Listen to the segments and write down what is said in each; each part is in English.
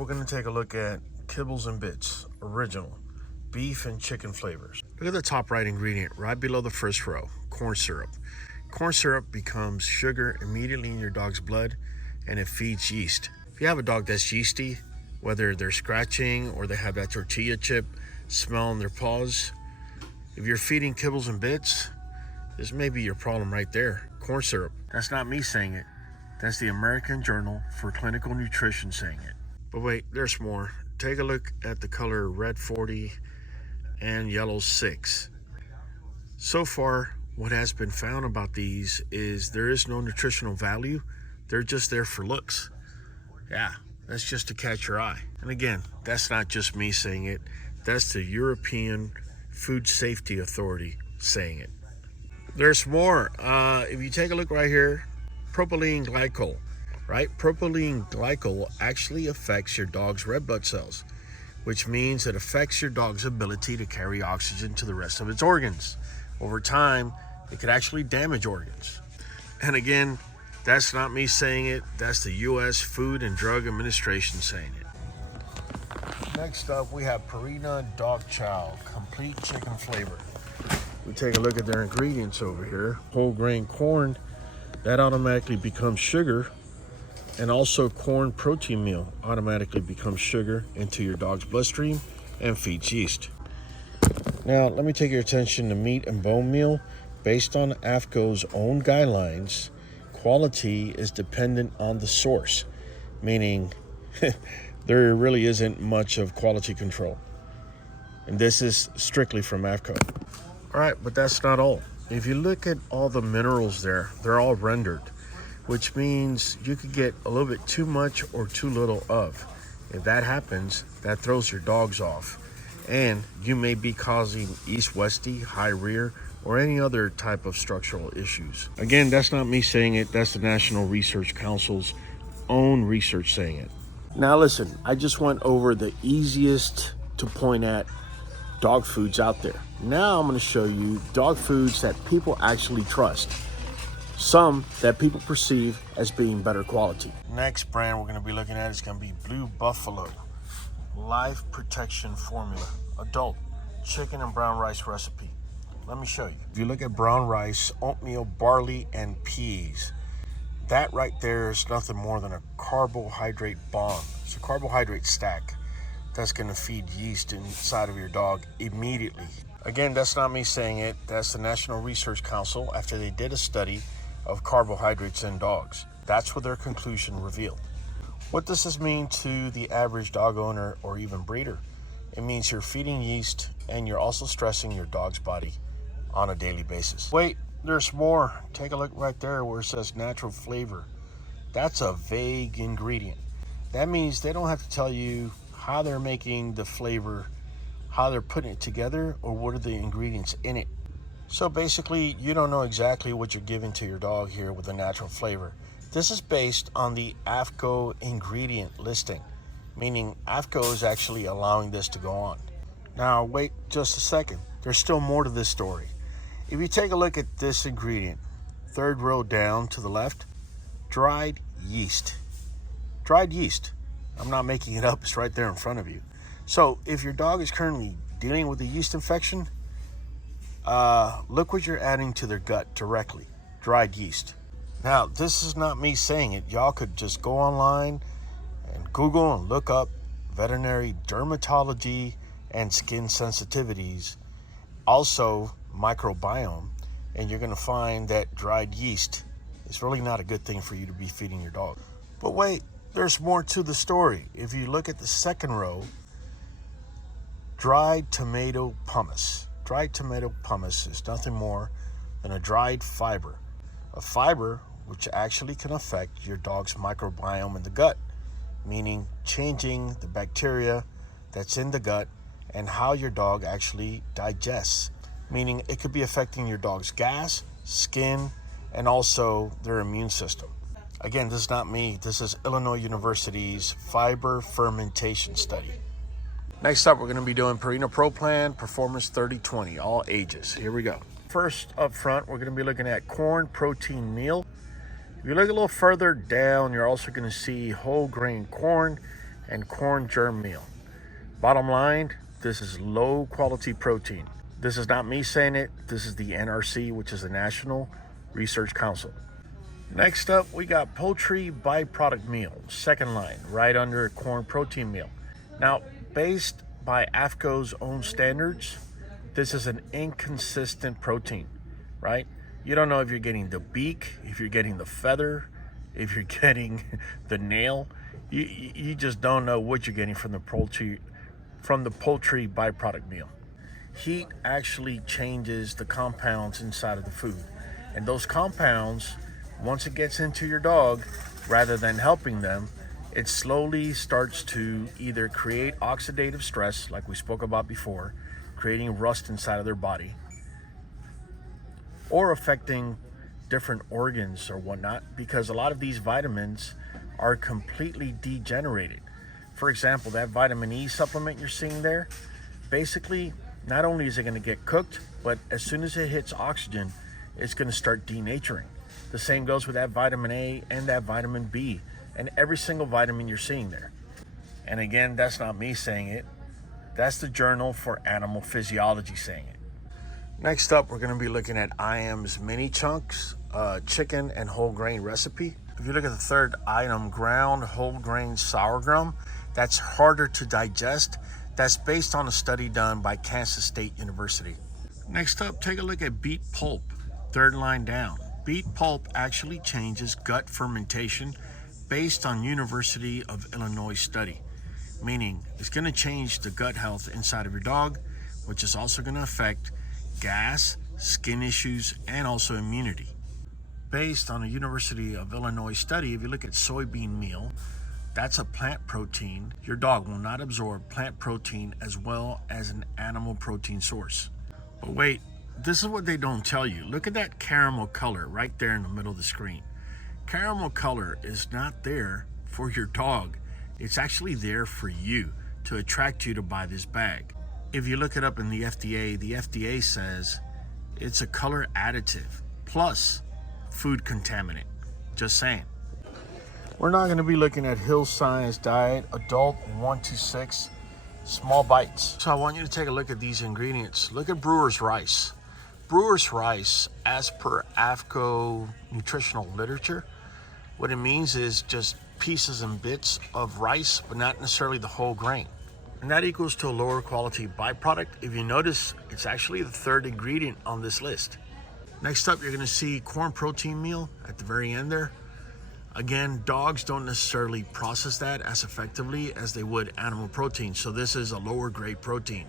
We're going to take a look at Kibbles and Bits, original, beef and chicken flavors. Look at the top right ingredient, right below the first row, corn syrup. Corn syrup becomes sugar immediately in your dog's blood, and it feeds yeast. If you have a dog that's yeasty, whether they're scratching or they have that tortilla chip smell on their paws, if you're feeding Kibbles and Bits, this may be your problem right there. Corn syrup. That's not me saying it. That's the American Journal for Clinical Nutrition saying it. But wait, there's more. Take a look at the color red 40 and yellow 6. So far, what has been found about these is there is no nutritional value. They're just there for looks. Yeah, that's just to catch your eye. And again, that's not just me saying it. That's the European Food Safety Authority saying it. There's more. If you take a look right here, propylene glycol, right? Propylene glycol actually affects your dog's red blood cells, which means it affects your dog's ability to carry oxygen to the rest of its organs. Over time, it could actually damage organs. And again, that's not me saying it. That's the U.S. Food and Drug Administration saying it. Next up, we have Purina Dog Chow, complete chicken flavor. We take a look at their ingredients over here. Whole grain corn, that automatically becomes sugar, and also corn protein meal automatically becomes sugar into your dog's bloodstream and feeds yeast. Now, let me take your attention to meat and bone meal. Based on AAFCO's own guidelines, quality is dependent on the source, meaning there really isn't much of quality control. And this is strictly from AAFCO. All right, but that's not all. If you look at all the minerals there, they're all rendered, which means you could get a little bit too much or too little of. If that happens, that throws your dogs off, and you may be causing east-westy, high rear, or any other type of structural issues. Again, that's not me saying it. That's the National Research Council's own research saying it. Now listen, I just went over the easiest to point at dog foods out there. Now I'm going to show you dog foods that people actually trust. Some that people perceive as being better quality. Next brand we're going to be looking at is going to be Blue Buffalo Life Protection Formula, adult chicken and brown rice recipe. Let me show you. If you look at brown rice, oatmeal, barley, and peas, that right there is nothing more than a carbohydrate bomb. It's a carbohydrate stack that's going to feed yeast inside of your dog immediately. Again, that's not me saying it. That's the National Research Council after they did a study of carbohydrates in dogs. That's what their conclusion revealed. What does this mean to the average dog owner or even breeder? It means you're feeding yeast and you're also stressing your dog's body on a daily basis. Wait, there's more. Take a look right there where it says natural flavor. That's a vague ingredient. That means they don't have to tell you how they're making the flavor, how they're putting it together, or what are the ingredients in it. So basically, you don't know exactly what you're giving to your dog here with the natural flavor. This is based on the AAFCO ingredient listing, meaning AAFCO is actually allowing this to go on. Now, wait just a second. There's still more to this story. If you take a look at this ingredient, third row down to the left, dried yeast. Dried yeast. I'm not making it up, it's right there in front of you. So if your dog is currently dealing with a yeast infection, look what you're adding to their gut directly, dried yeast. Now, this is not me saying it. Y'all could just go online and Google and look up veterinary dermatology and skin sensitivities, also microbiome, and you're going to find that dried yeast is really not a good thing for you to be feeding your dog. But wait, there's more to the story. If you look at the second row, dried tomato pumice. Dried tomato pumice is nothing more than a dried fiber. A fiber which actually can affect your dog's microbiome in the gut, meaning changing the bacteria that's in the gut and how your dog actually digests, meaning it could be affecting your dog's gas, skin, and also their immune system. Again, this is not me. This is Illinois University's fiber fermentation study. Next up, we're going to be doing Purina Pro Plan Performance 30/20, all ages. Here we go. First up front, we're going to be looking at corn protein meal. If you look a little further down, you're also going to see whole grain corn and corn germ meal. Bottom line, this is low quality protein. This is not me saying it. This is the NRC, which is the National Research Council. Next up, we got poultry byproduct meal, second line, right under corn protein meal. Now, based by AFCO's own standards, this is an inconsistent protein, right? You don't know if you're getting the beak, if you're getting the feather, if you're getting the nail. You just don't know what you're getting from the poultry byproduct meal. Heat actually changes the compounds inside of the food, and those compounds, once it gets into your dog, rather than helping them, it slowly starts to either create oxidative stress, like we spoke about before, creating rust inside of their body, or affecting different organs or whatnot, because a lot of these vitamins are completely degenerated. For example, that vitamin E supplement you're seeing there, basically, not only is it going to get cooked, but as soon as it hits oxygen, it's going to start denaturing. The same goes with that vitamin A and that vitamin B and every single vitamin you're seeing there. And again, that's not me saying it. That's the Journal for Animal Physiology saying it. Next up, we're going to be looking at Iams mini chunks, chicken and whole grain recipe. If you look at the third item, ground whole grain sorghum, that's harder to digest. That's based on a study done by Kansas State University. Next up, take a look at beet pulp, third line down. Beet pulp actually changes gut fermentation based on University of Illinois study, meaning it's going to change the gut health inside of your dog, which is also going to affect gas, skin issues, and also immunity. Based on a University of Illinois study, if you look at soybean meal, that's a plant protein. Your dog will not absorb plant protein as well as an animal protein source. But wait, this is what they don't tell you. Look at that caramel color right there in the middle of the screen. Caramel color is not there for your dog. It's actually there for you to attract you to buy this bag. If you look it up in the FDA says it's a color additive plus food contaminant. Just saying. We're not going to be looking at Hill Science Diet, adult 1 to 6, small bites. So I want you to take a look at these ingredients. Look at brewer's rice. Brewer's rice, as per AFCO nutritional literature, what it means is just pieces and bits of rice, but not necessarily the whole grain. And that equals to a lower quality byproduct. If you notice, it's actually the third ingredient on this list. Next up, you're going to see corn protein meal at the very end there. Again, dogs don't necessarily process that as effectively as they would animal protein. So this is a lower grade protein.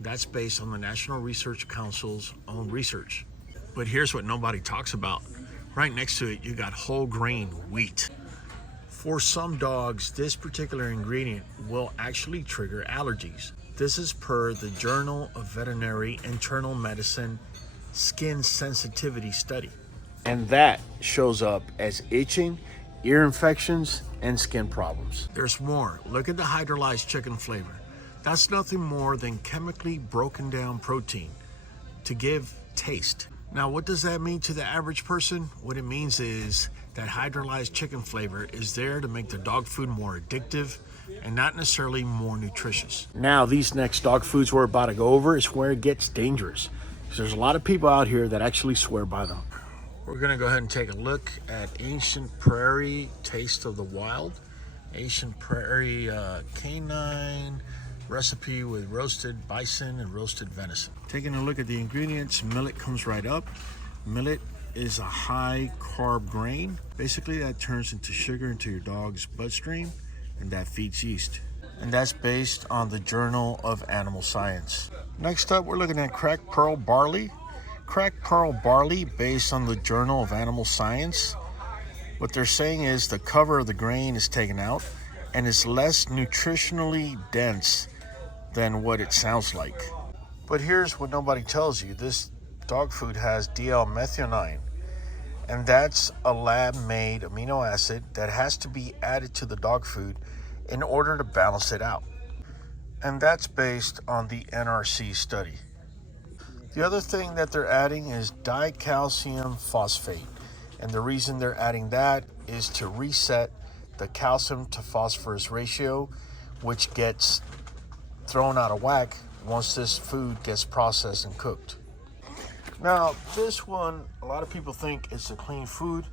That's based on the National Research Council's own research. But here's what nobody talks about. Right next to it, you got whole grain wheat. For some dogs, this particular ingredient will actually trigger allergies. This is per the Journal of Veterinary Internal Medicine skin sensitivity study. And that shows up as itching, ear infections, and skin problems. There's more. Look at the hydrolyzed chicken flavor. That's nothing more than chemically broken down protein to give taste. Now, what does that mean to the average person? What it means is that hydrolyzed chicken flavor is there to make the dog food more addictive and not necessarily more nutritious. Now, these next dog foods we're about to go over is where it gets dangerous. There's a lot of people out here that actually swear by them. We're gonna go ahead and take a look at Ancient Prairie Taste of the Wild. Ancient Prairie canine recipe with roasted bison and roasted venison. Taking a look at the ingredients, millet comes right up. Millet is a high carb grain. Basically that turns into sugar into your dog's bloodstream and that feeds yeast. And that's based on the Journal of Animal Science. Next up, we're looking at cracked pearl barley. Cracked pearl barley, based on the Journal of Animal Science. What they're saying is the cover of the grain is taken out and it's less nutritionally dense than what it sounds like. But here's what nobody tells you. This dog food has D-L-methionine, and that's a lab-made amino acid that has to be added to the dog food in order to balance it out. And that's based on the NRC study. The other thing that they're adding is dicalcium phosphate. And the reason they're adding that is to reset the calcium to phosphorus ratio, which gets thrown out of whack once this food gets processed and cooked. Now, this one, a lot of people think it's a clean food.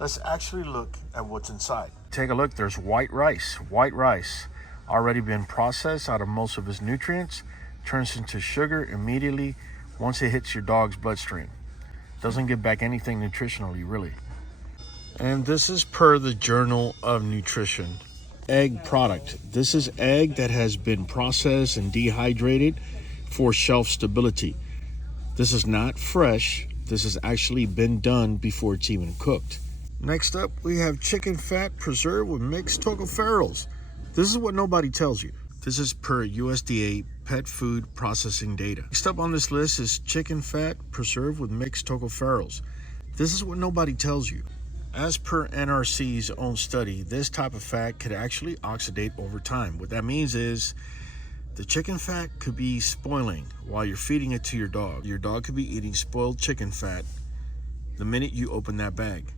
Let's actually look at what's inside. Take a look, there's white rice. White rice, already been processed out of most of its nutrients, turns into sugar immediately once it hits your dog's bloodstream. Doesn't give back anything nutritionally, really. And this is per the Journal of Nutrition. Egg product. This is egg that has been processed and dehydrated for shelf stability. This is not fresh. This has actually been done before it's even cooked. Next up, we have chicken fat preserved with mixed tocopherols. This is what nobody tells you. This is per USDA pet food processing data. Next up on this list is chicken fat preserved with mixed tocopherols. This is what nobody tells you. As per NRC's own study, this type of fat could actually oxidate over time. What that means is the chicken fat could be spoiling while you're feeding it to your dog. Your dog could be eating spoiled chicken fat the minute you open that bag.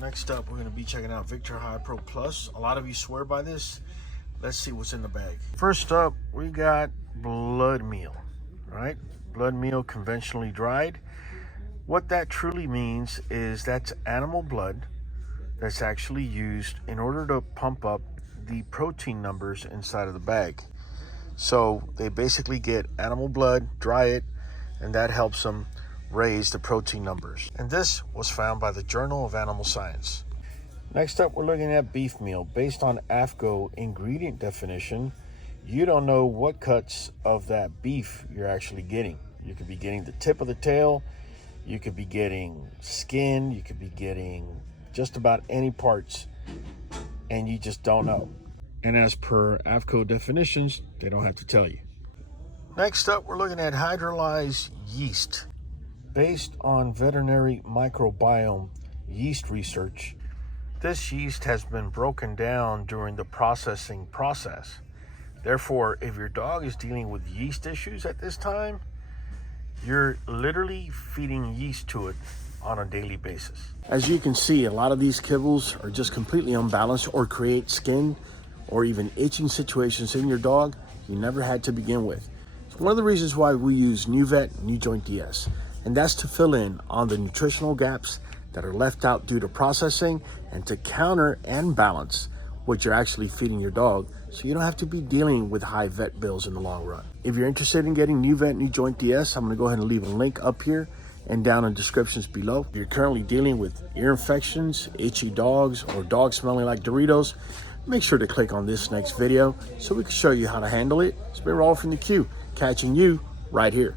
Next up, we're going to be checking out Victor High Pro Plus. A lot of you swear by this. Let's see what's in the bag. First up, we got blood meal, right? Blood meal conventionally dried. What that truly means is that's animal blood that's actually used in order to pump up the protein numbers inside of the bag. So they basically get animal blood, dry it, and that helps them raise the protein numbers. And this was found by the Journal of Animal Science. Next up, we're looking at beef meal. Based on AFCO ingredient definition, you don't know what cuts of that beef you're actually getting. You could be getting the tip of the tail, you could be getting skin, you could be getting just about any parts, and you just don't know. And as per AFCO definitions, they don't have to tell you. Next up, we're looking at hydrolyzed yeast. Based on veterinary microbiome yeast research, this yeast has been broken down during the processing process. Therefore, if your dog is dealing with yeast issues at this time, you're literally feeding yeast to it on a daily basis. As you can see, a lot of these kibbles are just completely unbalanced or create skin or even itching situations in your dog you never had to begin with. It's one of the reasons why we use Nuvet NuJoint DS, and that's to fill in on the nutritional gaps that are left out due to processing and to counter and balance what you're actually feeding your dog, so you don't have to be dealing with high vet bills in the long run. If you're interested in getting Nuvet NuJoint DS, I'm going to go ahead and leave a link up here and down in descriptions below. If you're currently dealing with ear infections, itchy dogs, or dogs smelling like Doritos, make sure to click on this next video so we can show you how to handle it. It's been Raul from the Q, catching you right here.